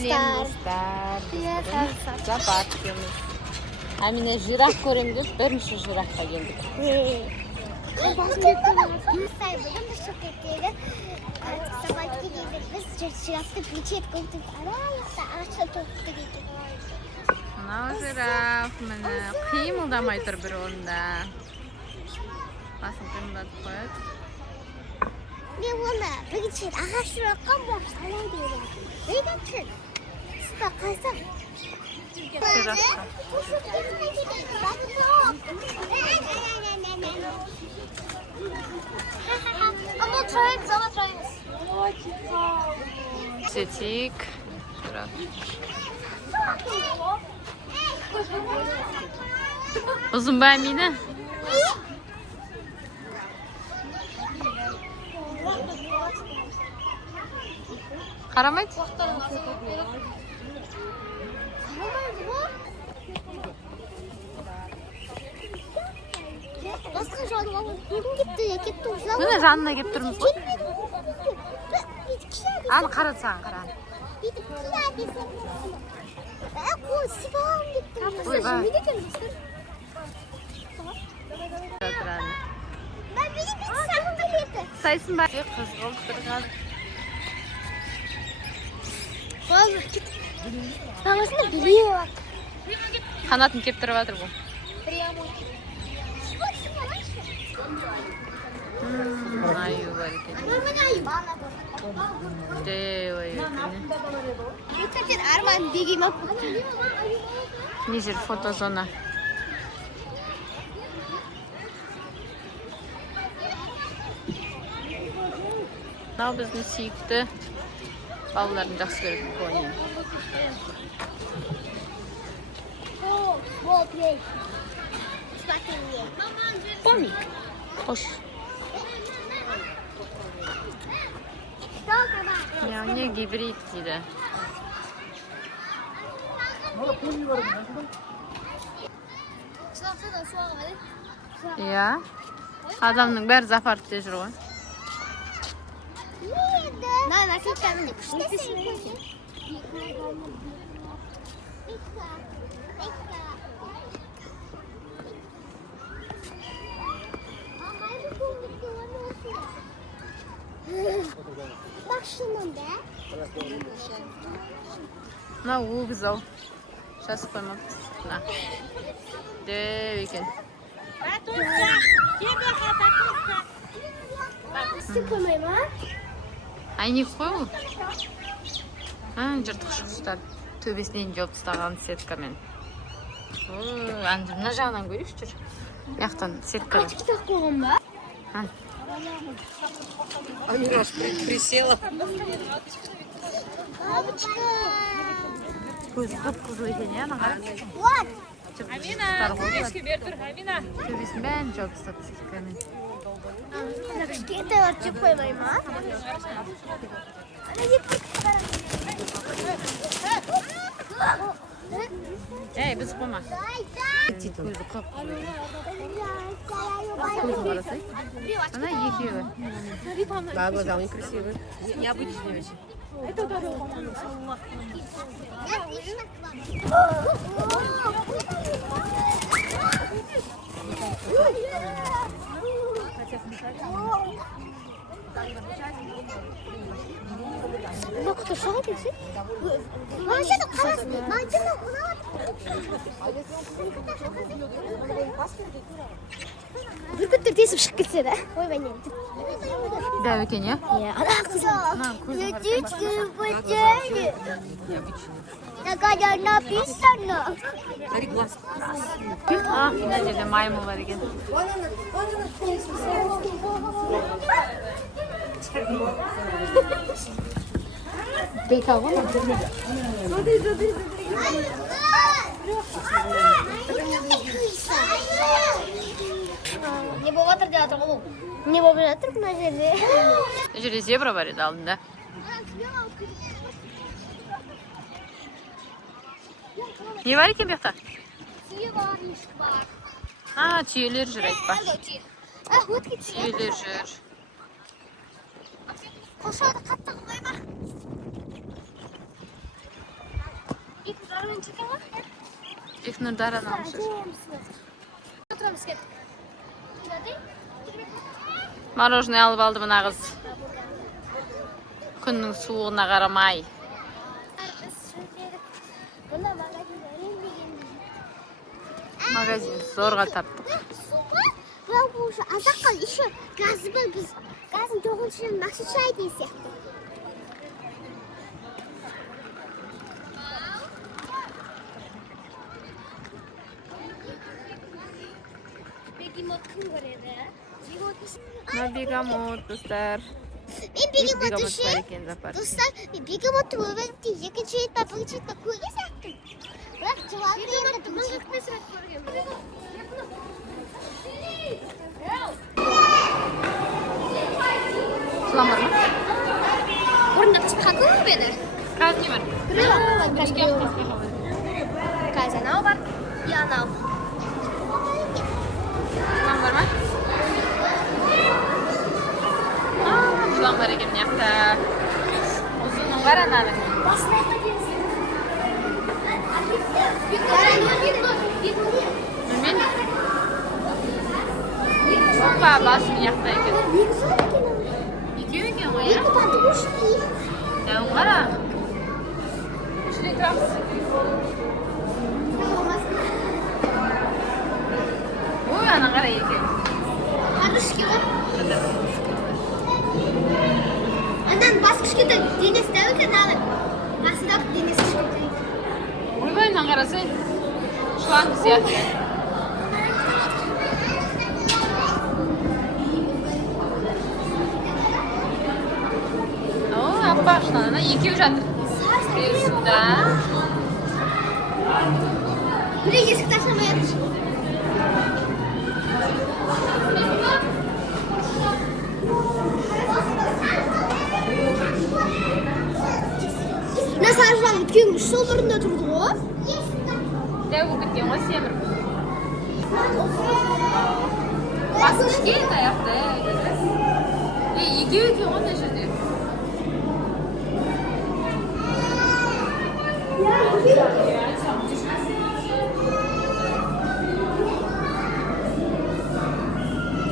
достар. Зоопарктеміз. Амина жираф көрем деп бірінші жирафқа келдік. Бүгін біз шоқеттегі сабатқа келдік. Біз жирафты плечет көктіп аралықта ағашқа тоқты келдік. Мынау жираф, міне қимылдамай тұр бір орында. Басын қимылдатып қояды. Мен оны плечет ағаш жыраққа бақсалай берем. Үйден Сыпа қайсам. Жирафқа. Ama trying, ama trying. Сетик. Жираф. Uzun ба Амина? Қарамайды? Басқа жануар кетті, кетті. Міне жанына келіп тұрмыз ғой. Аны қарады саған, қарады. Ойба. Сайсын ба? Қызғылт тұрған. Мамасында білеу бak. Қанатын кеп тұрып жатыр бұл. Аю бар екен. Деу аю екен. Арман деген ап. Не жер фотозона. Мынау біздің сүйікті балалардың жақсы көретін пони. Пони. Хош. Yani gibrit дейді. Иә. Адамның бәрі зоопаркте жүр ғой. Bak şunun be. Мына өгіз-ау. Жазып қоймапты. Деу екен. Sıkılmayayım ha? Айнек қой бұл. Жыртқыш құстар төбесінен жауып тастаған сеткамен. Мына жағынан көрейікші жүр. Яқтан сетка. Kaç kitap koyun be? Амина присела. Көзі қып-қызыл екен, иә, анаға. What? Амина, төбесін бәрін жауып тастады сеткамен. Kişkete var çık koymayayım ha? Біз қома. Көзі қып-қызыл екен. Көзін қарасай. Ана екеуі. Да, глаза у них красивые. Необычные очень. Bak kuşağa geçsin. Manşada karasın. Manşada buna bak. Бүркіттер тесіп шығып кетсе да. Ойбай не. Дәу екен, иә? Иә, ана қызы. Көзін Птички. Такая написано. Смотри, глаз. Мына жерде маймыл бар екен. Бейка ғой? Не болып жатыр деп жатыр ғой. Не болып жатыр мына жерде? Бұл жерде зебра бар еді алдында. Не бар екен бұяқта? Түйе бар, ешкі бар. Түйелер жүр айтпа. Өтке түйе. Түйелер жүр. Қошауды қатты қылмай ма? Бекнұрдараны алып жүр. Мороженое алып алды мына қыз. Күннің суығына қарамай. Магазин зорға таптық. Бірақ бұл азаққа еще газы бар, біз газын жоғыншының нақшы шай дейсек. Бегемот кім көреді? Бегемот, достар. Мен бегемот бар үшін, екен зоопарк. достар, мен бегемотты өмірімде екінші рет па бірінші рет па көрген сияқтымын. Бірақ жауабы енді бірінші рет көрген. Жылан бар ма? Орында қашқан көп бені. Қазір не бар? Қазір анау бар, и анау. Жылан бар ма? Жылан бар екен мына жақта. Ұзыны бар ананың. Білмеймін. Опа, басы мына жақта екен. Екеу екен ғой, иә? Дәу қара. Үшілі тұрамыз. Ой, ана қара екен. Қарышке ғой. Андан басы кішкентай денесі дәу екен, ана басындағы денесі кішкентай. Ойбайынан қарасай. Шланг сияқты. О, аппақ шланг. Ана екеу жатыр. Суда. Біреу есік ташламай жатыр. Мына сары жылан үлкен үш жыл бұрында тұрды ғой. Дәу болып кеткен ғой семір. Басы кішкентай аяқты. Екеу екен ғой мына жерде.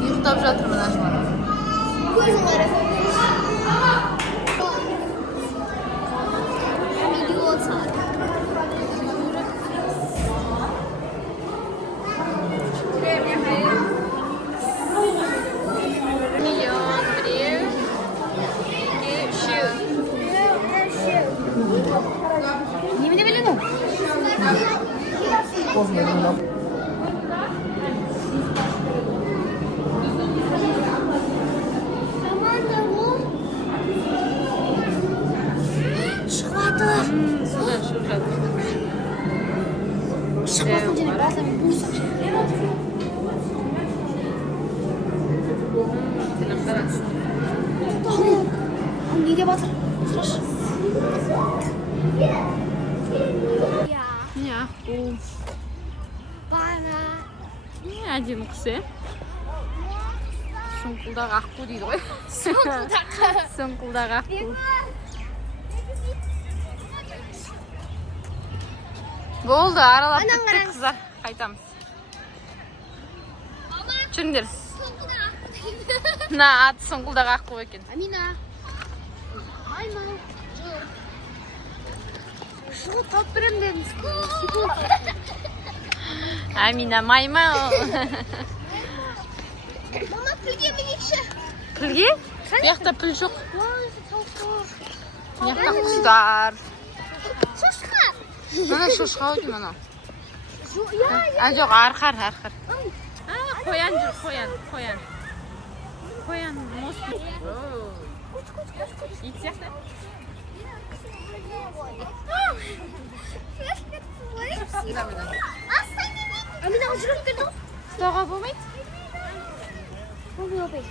Ұйықтап жатыр мына жылан. Көзің қара. Идиот сары. Миллион, біреу, екі, үшеу. Немене білдің? Судан шығып жатыр. Шықпасын және база мен бұрсақ. Тілім қара. Не деп жатыр? Сұрашы. Не аққу. Бара. Не әдемі құс, е? Сұңқылдағы аққу дейді ғой. Сұңқылдағы аққу. Болды, аралап бітті қыздар. Қайтамыз. Жүріңдер. Мына аты сұңқылдағы аққу екен. Амина. Маймау. Шығып тауып берем дедіңіз. Амина маймау. Мама, пілге мінекші. Пілге? Бұяқта піл жоқ. Бұяқта құстар. Шошқа. Мана шошқа өте мана. Я. Жоқ, арқар. Қоян жүр, қоян. Қоян, мост. Ит сияқты. Амина, жүріп келді. Ұстауға болмайды? Болмай.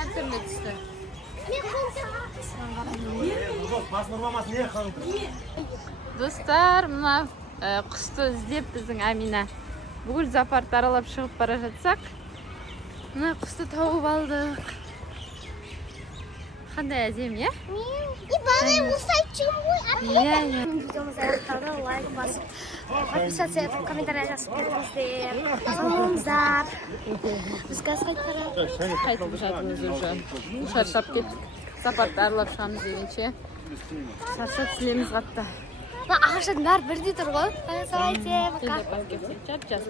Әртүрлі түсті. Достар, мына құсты іздеп біздің Амина бүкіл зоопаркты аралап шығып бара жатсақ, мына құсты тауып алдық. Қандай әдемі, иә? И балай болсай чым ғой. Иә. Видеомыз аяқталды. Лайк басып, подписаться етіп, комментарий жазып беріңіздер. Саламдар. Біз қазір қайтып Қайтып жатырмыз уже. Шаршап кеттік. Сапарды аралап шығамыз дегенше. Шаршап сілеміз қатты. ағашардың бәрі бірдей тұр ғой. Салайте, пока. Чап-чап.